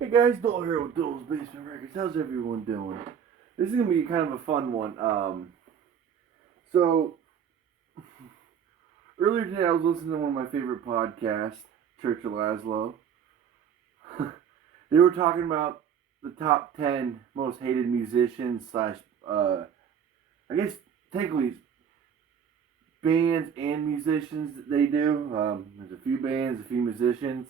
Hey guys, Dole here with Dole's Basement Records. How's everyone doing? This is gonna be kind of a fun one. So earlier today I was listening to one of my favorite podcasts, Church of Laszlo. They were talking about the top 10 most hated musicians slash, I guess technically bands and musicians that they do. There's a few bands, a few musicians.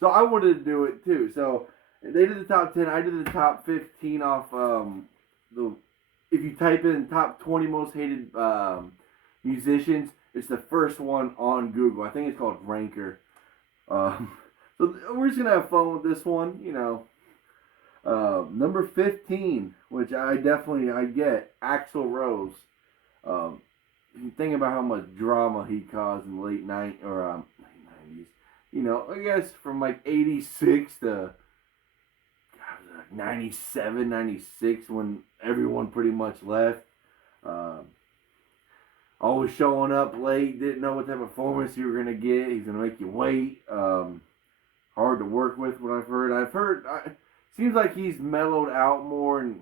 So I wanted to do it too. So they did the top 10. I did the top 15 off the. If you type in top 20 most hated musicians, it's the first one on Google. I think it's called Ranker. So we're just gonna have fun with this one. Number 15, which I get, Axl Rose. You think about how much drama he caused in the late 90s. I guess from like 86 to 97, 96 when everyone pretty much left. Always showing up late, didn't know what type of performance you were going to get. He's going to make you wait. Hard to work with, what I've heard. Seems like he's mellowed out more, and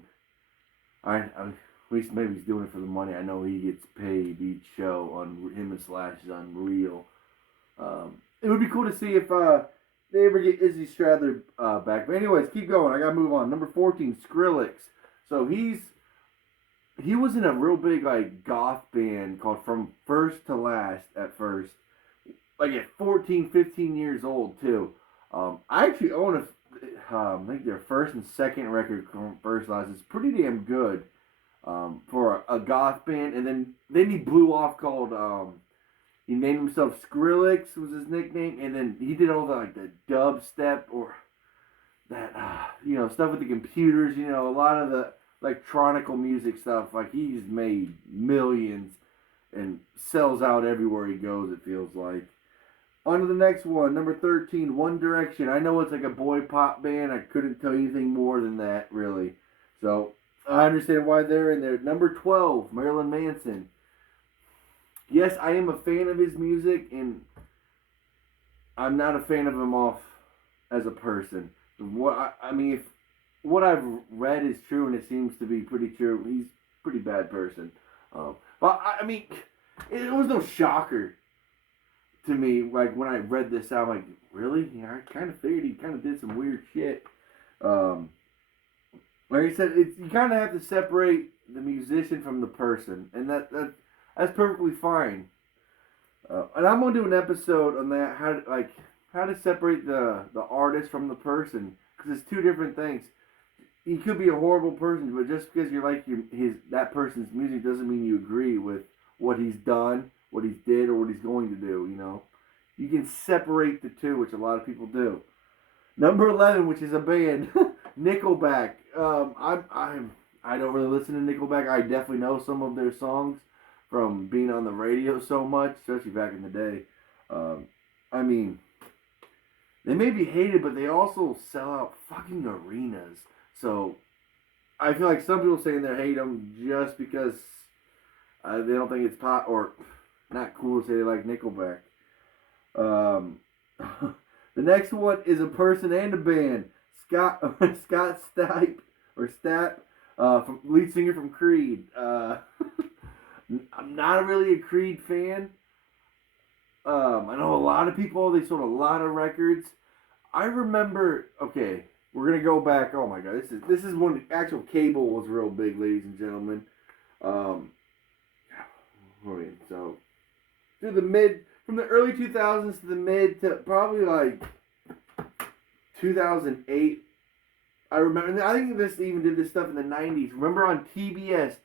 at least maybe he's doing it for the money. I know he gets paid each show on him and Slash is unreal. It would be cool to see if they ever get Izzy Stradler back. But anyways, keep going. I gotta move on. Number 14, Skrillex. So he was in a real big like goth band called From First to Last at first. Like at 14, 15 years old too. I actually own I think their first and second record from First to Last is pretty damn good for a goth band. And then he blew off called he named himself Skrillex was his nickname, and then he did all the dubstep or that stuff with the computers. A lot of the electronical music stuff. Like he's made millions and sells out everywhere he goes. It feels like. On to the next one, number 13, One Direction. I know it's like a boy pop band. I couldn't tell you anything more than that, really. So I understand why they're in there. Number 12, Marilyn Manson. Yes, I am a fan of his music, and I'm not a fan of him off as a person. If what I've read is true, and it seems to be pretty true, he's a pretty bad person. It was no shocker to me. Like when I read this out, I'm like, really? Yeah, I kind of figured he kind of did some weird shit. Like I said, you kind of have to separate the musician from the person, and that's perfectly fine. And I'm gonna do an episode on that, how to separate the artist from the person, because it's two different things. He could be a horrible person, but just because you like that person's music doesn't mean you agree with what he's done, what he's did, or what he's going to do. You can separate the two, which a lot of people do. Number 11, which is a band, Nickelback. I don't really listen to Nickelback. I definitely know some of their songs from being on the radio so much, especially back in the day. They may be hated, but they also sell out fucking arenas. So I feel like some people saying they hate them just because they don't think it's pop or not cool to say they like Nickelback. The next one is a person and a band. Scott Stipe or Stapp, from lead singer from Creed. I'm not really a Creed fan. I know a lot of people, they sold a lot of records. I remember, okay, we're going to go back. Oh my God, this is when the actual cable was real big, ladies and gentlemen. So, from the early 2000s to the mid to probably like 2008. I remember, I think this even did this stuff in the 90s. Remember on TBS,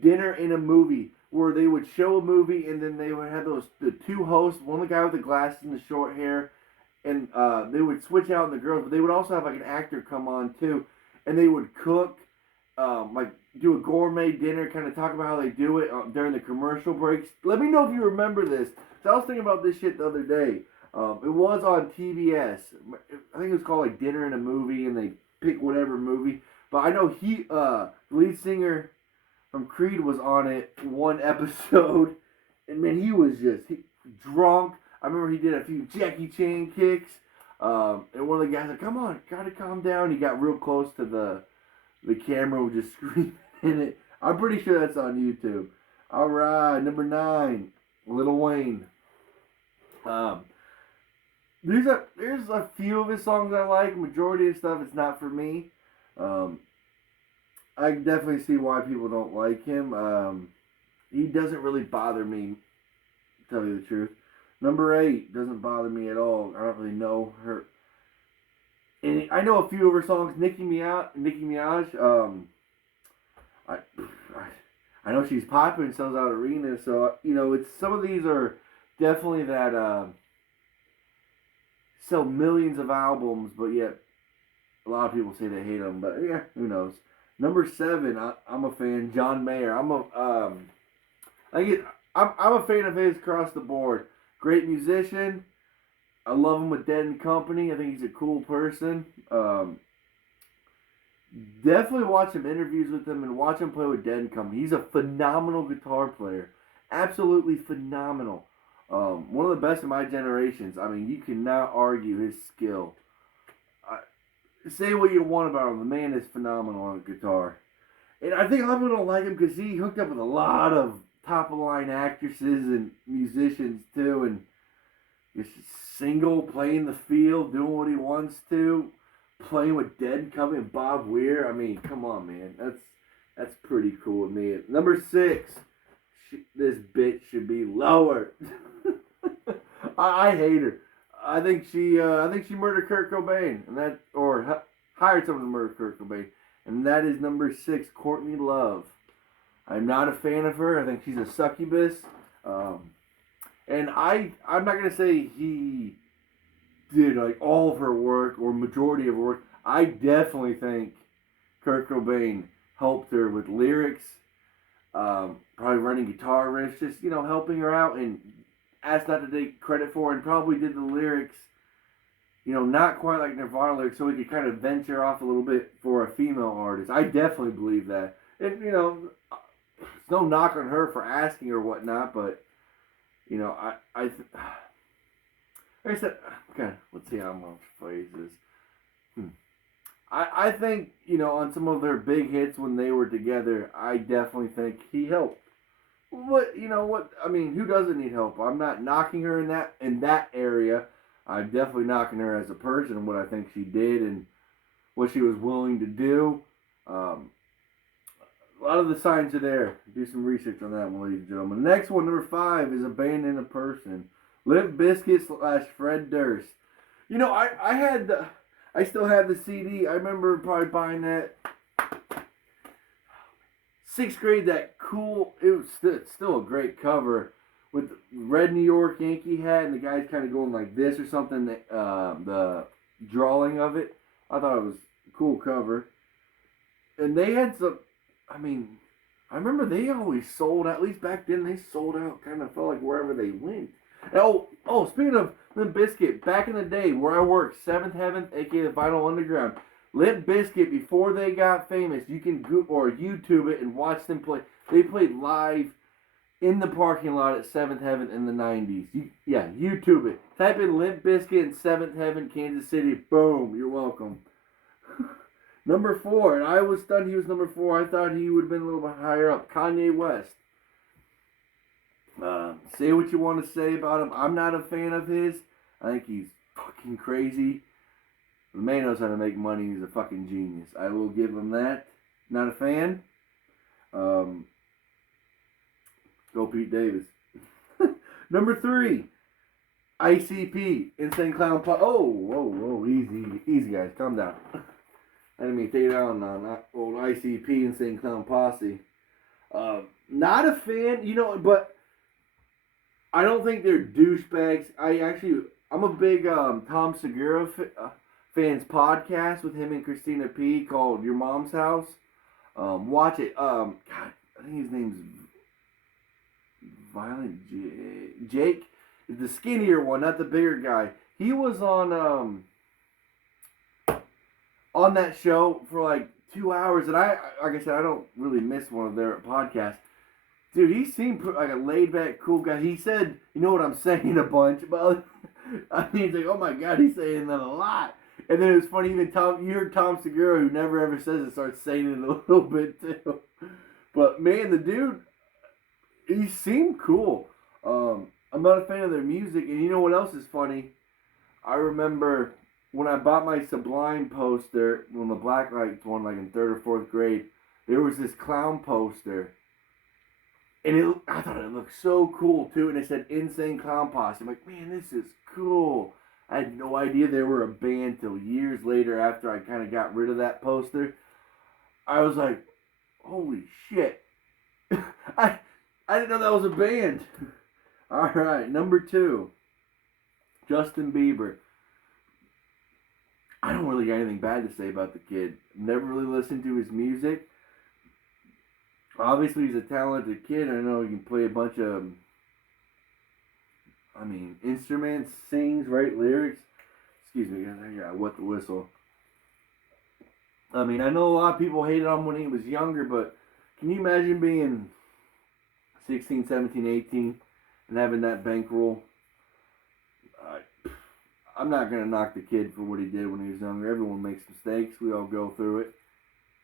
Dinner in a Movie, where they would show a movie and then they would have the two hosts, one the guy with the glasses and the short hair, and they would switch out the girls, but they would also have like an actor come on too, and they would cook, do a gourmet dinner, kind of talk about how they do it during the commercial breaks. Let me know if you remember this. So I was thinking about this shit the other day. It was on TBS. I think it was called like Dinner in a Movie, and they pick whatever movie. But I know the lead singer from Creed was on it one episode, and man, he was just drunk. I remember he did a few Jackie Chan kicks. And one of the guys like, come on, gotta calm down. He got real close to the camera, was just screaming in it. I'm pretty sure that's on YouTube. All right, number 9, Lil Wayne. There's a few of his songs I like. Majority of stuff is not for me. I definitely see why people don't like him. He doesn't really bother me, to tell you the truth. Number 8 doesn't bother me at all. I don't really know her. And I know a few of her songs. Nicki Minaj. I know she's popular and sells out arenas. So it's some of these are definitely that sell millions of albums, but yet a lot of people say they hate them. But yeah, who knows? Number 7, I'm a fan. John Mayer. I'm a fan of his across the board. Great musician. I love him with Dead & Company. I think he's a cool person. Definitely watch some interviews with him and watch him play with Dead & Company. He's a phenomenal guitar player. Absolutely phenomenal. One of the best of my generations. I mean, you cannot argue his skill. Say what you want about him. The man is phenomenal on the guitar. And I think a lot of people don't like him because he hooked up with a lot of top-of-the-line actresses and musicians, too. And just single, playing the field, doing what he wants to. Playing with Dead & Company and Bob Weir. I mean, come on, man. That's pretty cool with me. Number 6. This bitch should be lower. I hate her. I think she murdered Kurt Cobain, or hired someone to murder Kurt Cobain, and that is number 6, Courtney Love. I'm not a fan of her. I think she's a succubus, and I'm not gonna say he did like all of her work or majority of her work. I definitely think Kurt Cobain helped her with lyrics, probably running guitar riffs, just helping her out and asked not to take credit for, and probably did the lyrics, not quite like Nirvana lyrics, so he could kind of venture off a little bit for a female artist. I definitely believe that. And, it's no knock on her for asking or whatnot, but, like I said, okay, let's see how I'm going to phrase this. I think, on some of their big hits when they were together, I definitely think he helped. I mean, who doesn't need help? I'm not knocking her in that area. I'm definitely knocking her as a person and what I think she did and what she was willing to do. A lot of the signs are there. Do some research on that one, ladies and gentlemen. The next one, number 5, is Abandon in a Person. Limp Biscuits / Fred Durst. I still have the CD. I remember probably buying that 6th grade, that cool, it was still a great cover with the red New York Yankee hat and the guy's kind of going like this or something, the drawing of it. I thought it was a cool cover. And they had some, I remember they always sold out, at least back then they sold out, kind of felt like wherever they went. Oh, speaking of Limp Bizkit, back in the day where I worked, 7th Heaven, aka the Vinyl Underground, Limp Bizkit, before they got famous, you can Google or YouTube it and watch them play. They played live in the parking lot at 7th Heaven in the 90s. YouTube it. Type in Limp Bizkit and 7th Heaven, Kansas City. Boom. You're welcome. Number 4, and I was stunned he was number 4. I thought he would have been a little bit higher up. Kanye West. Say what you want to say about him. I'm not a fan of his. I think he's fucking crazy. The man knows how to make money. He's a fucking genius. I will give him that. Not a fan. Go Pete Davis. Number 3, ICP, Insane Clown Posse. Whoa, easy guys, calm down. I didn't mean to take it out on old ICP, Insane Clown Posse. Not a fan, but I don't think they're douchebags. I'm a big Tom Segura fans podcast with him and Christina P called Your Mom's House. Watch it. God, I think his name's Violent Jake. The skinnier one, not the bigger guy. He was on that show for like 2 hours, and like I said, I don't really miss one of their podcasts. Dude, he seemed like a laid back, cool guy. He said, "You know what I'm saying?" a bunch, but I mean, it's like, oh my God, he's saying that a lot. And then it was funny, even you heard Tom Segura, who never ever says it, starts saying it a little bit too. But man, the dude, he seemed cool. I'm not a fan of their music, and you know what else is funny? I remember when I bought my Sublime poster, when the Blacklight one, like in 3rd or 4th grade, there was this clown poster. And I thought it looked so cool too, and it said Insane Clown Posse. I'm like, man, this is cool. I had no idea they were a band till years later after I kind of got rid of that poster. I was like, holy shit. I didn't know that was a band. All right, number 2, Justin Bieber. I don't really got anything bad to say about the kid. Never really listened to his music. Obviously, he's a talented kid. I know he can play a bunch of, instruments, sings, write lyrics. Excuse me, guys, I got wet the whistle. I know a lot of people hated on him when he was younger, but can you imagine being 16, 17, 18 and having that bankroll? I'm not going to knock the kid for what he did when he was younger. Everyone makes mistakes. We all go through it.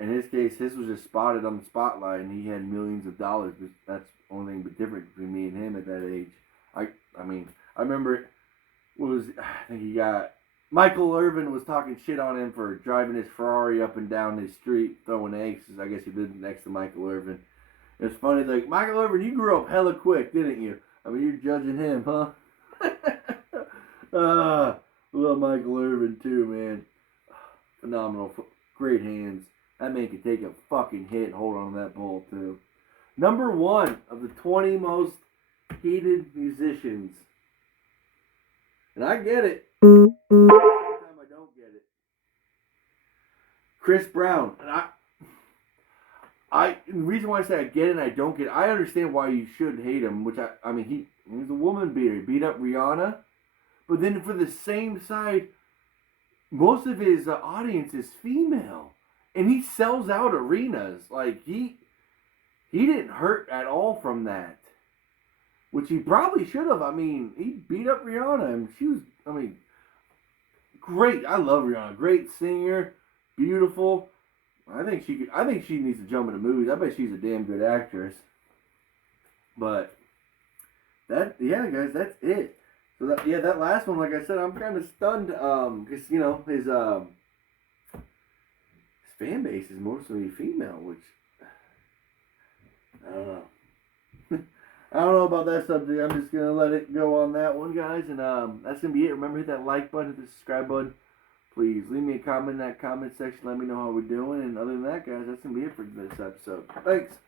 In his case, his was just spotted on the spotlight, and he had millions of dollars. That's the only thing but different between me and him at that age. I remember I think he got, Michael Irvin was talking shit on him for driving his Ferrari up and down his street, throwing eggs. I guess he lived next to Michael Irvin. It's funny, like, Michael Irvin, you grew up hella quick, didn't you? You're judging him, huh? Love Michael Irvin too, man. Phenomenal. Great hands. That man could take a fucking hit and hold on to that ball, too. Number 1 of the 20 most hated musicians. And I get it. At the same time, I don't get it. Chris Brown. And the reason why I say I get it and I don't get it, I understand why you should hate him, which he's a woman beater. He beat up Rihanna. But then for the same side, most of his audience is female. And he sells out arenas. Like, he didn't hurt at all from that. Which he probably should have. He beat up Rihanna. And she was, great. I love Rihanna. Great singer. Beautiful. I think she needs to jump into movies. I bet she's a damn good actress. But, guys, that's it. So, that last one, like I said, I'm kind of stunned. Because, his fan base is mostly female, which I don't know. I don't know about that subject. I'm just gonna let it go on that one, guys, and that's gonna be it. Remember, hit that like button, hit the subscribe button. Please leave me a comment in that comment section. Let me know how we're doing. And other than that, guys, that's gonna be it for this episode. Thanks.